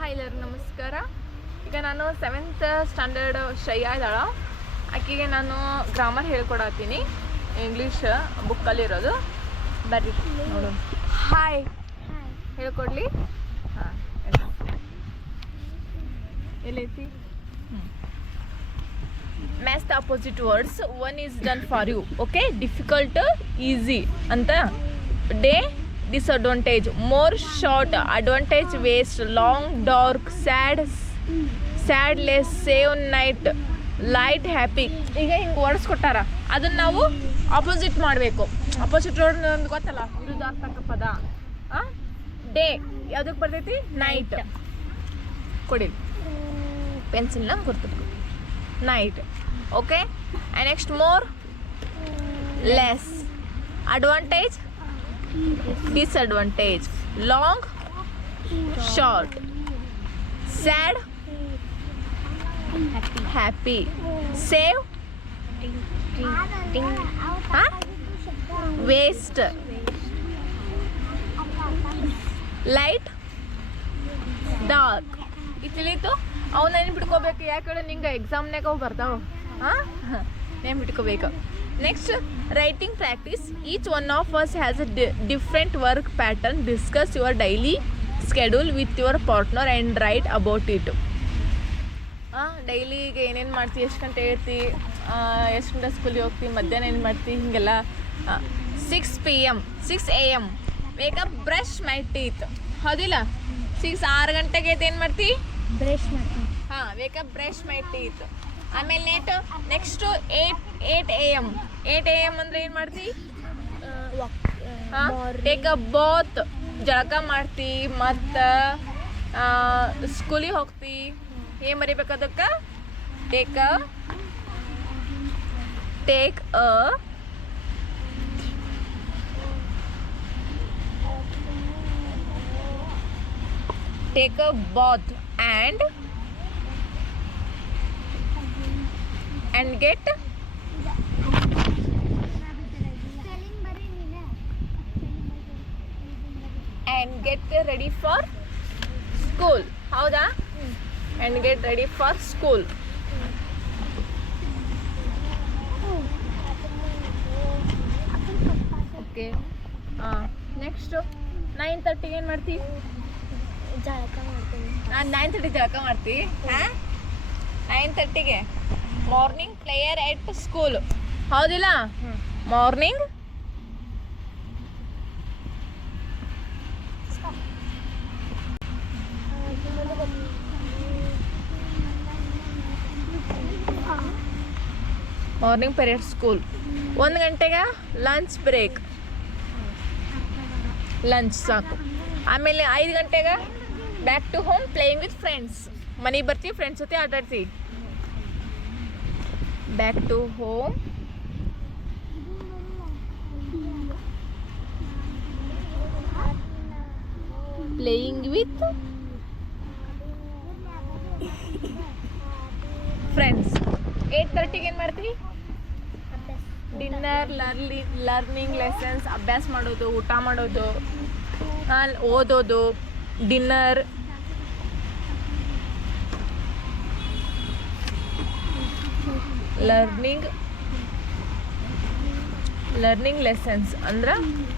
Hi ಎಲ್ಲರೂ ನಮಸ್ಕಾರ. ಈಗ ನಾನು ಸೆವೆಂತ್ ಸ್ಟ್ಯಾಂಡರ್ಡ್ ಶ್ರೇಯಾ ಇದ್ದಾಳ. ಆಕೆಗೆ ನಾನು ಗ್ರಾಮರ್ ಹೇಳ್ಕೊಡತ್ತೀನಿ. ಇಂಗ್ಲೀಷ್ ಬುಕ್ಕಲ್ಲಿರೋದು ಬರ್ರಿ. ನೋಡು ಹಾಯ್ ಹೇಳ್ಕೊಡ್ಲಿ. ಹಾಂ ಎಲ್ಲೈತಿ? Match the opposite words one is done for you okay difficult easy ಅಂತ. Day disadvantage more short advantage waste long dark sad sad less save night light happy ಈಗ ಹಿಂಗೆ ವರ್ಡ್ಸ್ ಕೊಟ್ಟಾರ ಅದನ್ನು ನಾವು ಆಪೋಸಿಟ್ ಮಾಡಬೇಕು. ಅಪೋಸಿಟ್ ವರ್ಡ್ ಒಂದು ಗೊತ್ತಲ್ಲ? ವಿರುದ್ಧಾರ್ಥಕ ಪದ. ಡೇ ಯಾವುದಕ್ಕೆ ಬರ್ತೈತಿ? ನೈಟ್ ಕೊಡಿ. ಪೆನ್ಸಿಲ್ನ ಗುರ್ತಿಟ್ಕೊ night okay and next more less advantage disadvantage long short sad happy save waste light dark ಇದು ತಿಳಿತು ಅವು ನೆನ್ಪಿಟ್ಕೋಬೇಕು ಯಾಕಂದ್ರೆ ನಿಂಗೆ ಎಕ್ಸಾಮ್ನಾಗ ಅವು ಬರ್ತಾವ. ಹಾಂ ನೆನ್ಪಿಟ್ಕೋಬೇಕು next writing practice each one of us has a different work pattern discuss your daily schedule with your partner and write about it ಡೈಲಿಗೆ ಏನೇನು ಮಾಡ್ತೀವಿ ಎಷ್ಟು ಗಂಟೆ ಹೇಳ್ತಿ ಎಷ್ಟು ಗಂಟೆ ಸ್ಕೂಲಿಗೆ ಹೋಗ್ತೀವಿ ಮಧ್ಯಾಹ್ನ ಏನು ಮಾಡ್ತೀವಿ ಹೀಗೆಲ್ಲ. Six P M six A M make up brush my teeth ಹೌದಿಲ್ಲ? ಸಿಕ್ಸ್ ಆರು ಗಂಟೆಗೆ ಏನು ಮಾಡ್ತೀವಿ ಬ್ರಷ್ ಮಾಡ್ತೀನಿ ಹಾಂ make up brush my teeth ಆಮೇಲೆ net next eight eight A M eight A M ಅಂದರೆ ಏನು ಮಾಡ್ತಿ? ಟೇಕ್ ಅ ಬಾತ್ ಜಳಕ ಮಾಡ್ತಿ ಮತ್ತು ಸ್ಕೂಲಿಗೆ ಹೋಗ್ತಿ. ಏನು ಬರಿಬೇಕು ಅದಕ್ಕೆ? Take a take a take a bath and and get and get ready for school ಹೌದಾ? And get ready for school okay ಹಾಂ ನೆಕ್ಸ್ಟು ನೈನ್ ತರ್ಟಿಗೆ ಏನು ಮಾಡ್ತೀವಿ ಜಳಕ ಮಾಡ್ತೀನಿ. ನಾನು ನೈನ್ ತರ್ಟಿ ಜಳಕ ಮಾಡ್ತಿ? ಹಾಂ? ನೈನ್ ತರ್ಟಿಗೆ ಮಾರ್ನಿಂಗ್ ಪ್ಲೇಯರ್ ಎಟ್ ಸ್ಕೂಲ್ ಹೌದಿಲ್ಲ? Morning morning period school. ಒಂದು ಗಂಟೆಗೆ ಲಂಚ್ ಬ್ರೇಕ್ ಲಂಚ್ ಸಾಕು. ಆಮೇಲೆ ಐದು ಗಂಟೆಗೆ back to home playing with friends ಮನೆಗೆ ಬರ್ತೀವಿ ಫ್ರೆಂಡ್ಸ್ ಜೊತೆ ಆಟ ಆಡ್ತೀವಿ back to home playing with friends eight ತರ್ಟಿಗೆ ಏನು ಮಾಡ್ತೀವಿ? ಡಿನ್ನರ್ ಲರ್ಲಿ ಲರ್ನಿಂಗ್ ಲೆಸನ್ಸ್ ಅಭ್ಯಾಸ ಮಾಡೋದು ಊಟ ಮಾಡೋದು ಆ, ಓದೋದು ಡಿನ್ನರ್ ಲರ್ನಿಂಗ್ ಲರ್ನಿಂಗ್ ಲೆಸನ್ಸ್ ಅಂದ್ರೆ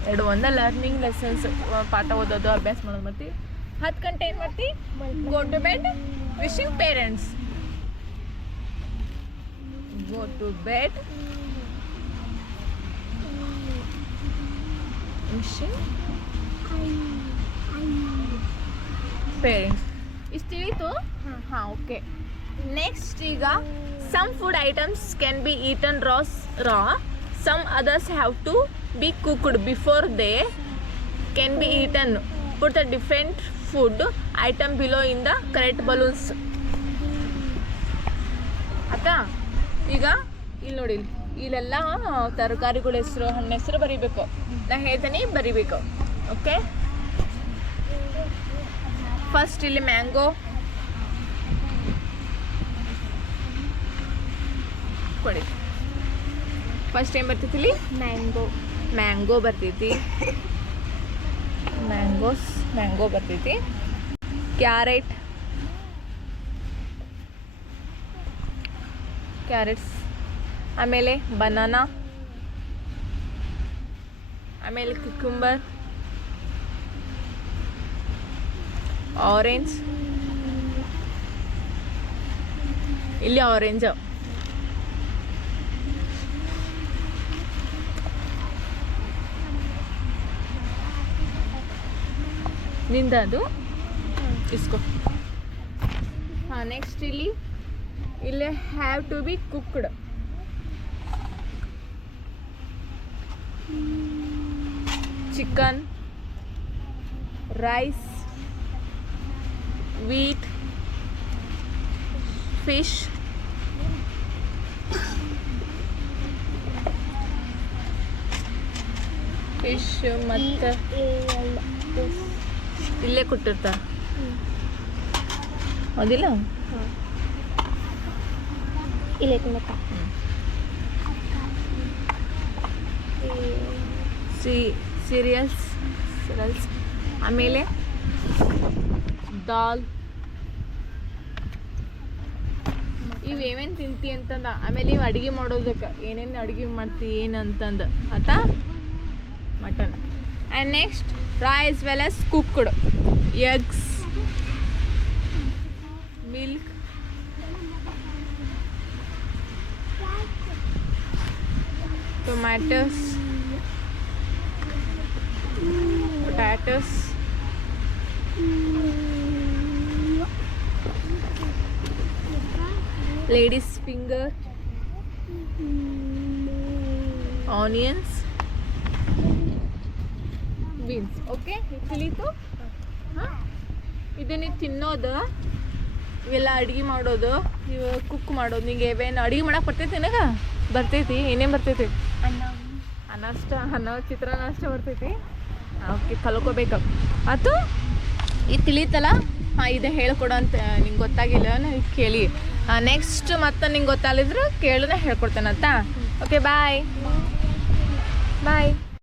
ಎರಡು ಒಂದ ಲರ್ನಿಂಗ್ ಲೆಸನ್ಸ್ ಪಾಠ ಓದೋದು ಅಭ್ಯಾಸ ಮಾಡೋದು. ಮತ್ತೆ ಹತ್ತು ಗಂಟೆ ಏನು ಮಾಡ್ತಿ? Go to bed wishing parents go to bed wishing parents ಇಷ್ಟು ತಿಳಿತು ಹಾಂ ಓಕೆ ನೆಕ್ಸ್ಟ್ ಈಗ some food items can be eaten raw raw some others have to be cooked before they can be eaten put the different food item below in the correct balloons ಆಯ್ತಾ ಈಗ ಇಲ್ಲಿ ನೋಡಿ. ಇಲ್ಲೆಲ್ಲ ತರಕಾರಿಗಳ ಹೆಸರು ಹಣ್ಣು ಹೆಸರು ಬರಿಬೇಕು. ನಾ ಹೇಳ್ತೇನೆ ಬರಿಬೇಕು. ಓಕೆ ಫಸ್ಟ್ ಇಲ್ಲಿ ಮ್ಯಾಂಗೋ ಕೊಡಿ. ಫಸ್ಟ್ ಏನು ಬರ್ತೈತಿ ಇಲ್ಲಿ? ಮ್ಯಾಂಗೋ ಮ್ಯಾಂಗೋ ಬರ್ತೈತಿ. ಮ್ಯಾಂಗೋಸ್ ಮ್ಯಾಂಗೋ ಬರ್ತೈತಿ. ಕ್ಯಾರೆಟ್ ಕ್ಯಾರೆಟ್ಸ್ ಆಮೇಲೆ ಬನಾನಾ ಆಮೇಲೆ ಕುಕುಂಬರ್ ಆರೆಂಜ್ ಇಲ್ಲಿ ಆರೆಂಜ್ನಿಂದ ಅದು? ಇಸ್ಕೋ. ಹಾಂ ನೆಕ್ಸ್ಟ್ ಇಲ್ಲಿ, ಇಲ್ಲೇ have to be cooked chicken rice wheat fish. Fish ಮತ್ತು ಇಲ್ಲೇ ಕೊಟ್ಟಿರ್ತಾರೆ ಹೌದಿಲ್ಲ? ಇಲ್ಲೇ ತಿನ್ನಕ್ಕ ಸಿ, ಸೀರಿಯಲ್ಸ್ ಸೀರಿಯಲ್ಸ್. ಆಮೇಲೆ ದಾಲ್. ಇವೇನು ತಿಂತಿ ಅಂತಂದ? ಆಮೇಲೆ ಇವು ಅಡುಗೆ ಮಾಡೋದಕ್ಕೆ ಏನೇನು ಅಡುಗೆ ಮಾಡ್ತಿ, ಏನು ಅಂತಂದು. ಆತಾ? Mutton. And next rice well as cooked eggs milk tomatoes. Potatoes ladies finger. Onions. Beans okay ತಿಳಿತು? ಹಾಂ? ಇದನ್ನ ತಿನ್ನೋದು. ಇವೆಲ್ಲ ಅಡುಗೆ ಮಾಡೋದು. ಇವು ಕುಕ್ ಮಾಡೋದು. ನಿಂಗೆ ಏನು ಅಡುಗೆ ಮಾಡಕ್ಕೆ ಬರ್ತೈತಿ ನನಗೆ? ಬರ್ತೈತಿ. ಏನೇನು ಬರ್ತೈತಿ? ಅನ್ನ. ಅಷ್ಟ ಅನ್ನ ಚಿತ್ರಾನ್ನ ಅಷ್ಟ ಬರ್ತೈತಿ. ಓಕೆ ಕಲ್ಕೋಬೇಕು ಅದು ಇದು ತಿಳಿತಲ್ಲ? ಹಾಂ, ಇದು, ಹೇಳ್ಕೊಡು ಅಂತ ನಿಂಗೆ ಗೊತ್ತಾಗಿಲ್ಲ ಕೇಳಿ. ನೆಕ್ಸ್ಟ್ ಮತ್ತೆ ನಿಂಗೆ ಗೊತ್ತಾಗಲಿದ್ರೆ ಕೇಳಿದ್ರೆ ಹೇಳ್ಕೊಡ್ತೇನಂತ ಓಕೆ ಬಾಯ್ ಬಾಯ್